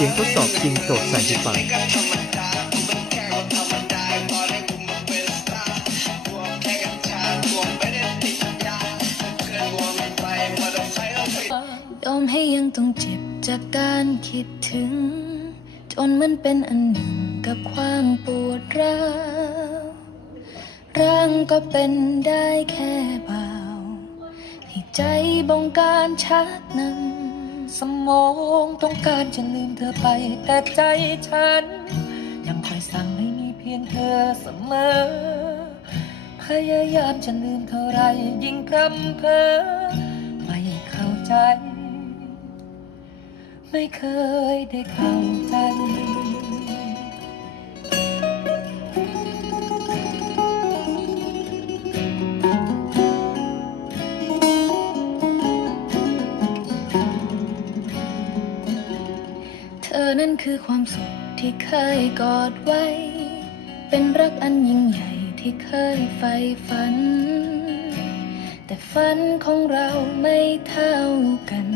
สียงทดสอบจริงโปรดใส่หูฟังยอมให้ยังต้องเจ็บจากการคิดถึง จนมันเป็นอันหนึ่งกับความปวดร้าวร่างก็เป็นได้แค่เบาให้ใจบงการชักนำ สมองต้องการจะลืมเธอไป แต่ใจฉัน ยังคอยสั่งให้มีเพียงเธอเสมอ พยายามจะลืมเท่าไรยิ่งพร่ำเพ้อไม่เข้าใจ ไม่เคยได้เข้าใจ ธอนั้นคือความสุขที่เคยกอดไว้ เป็นรักอันยิ่งใหญ่ที่เคยใฝ่ฝัน แต่ฝันของเราไม่เท่ากัน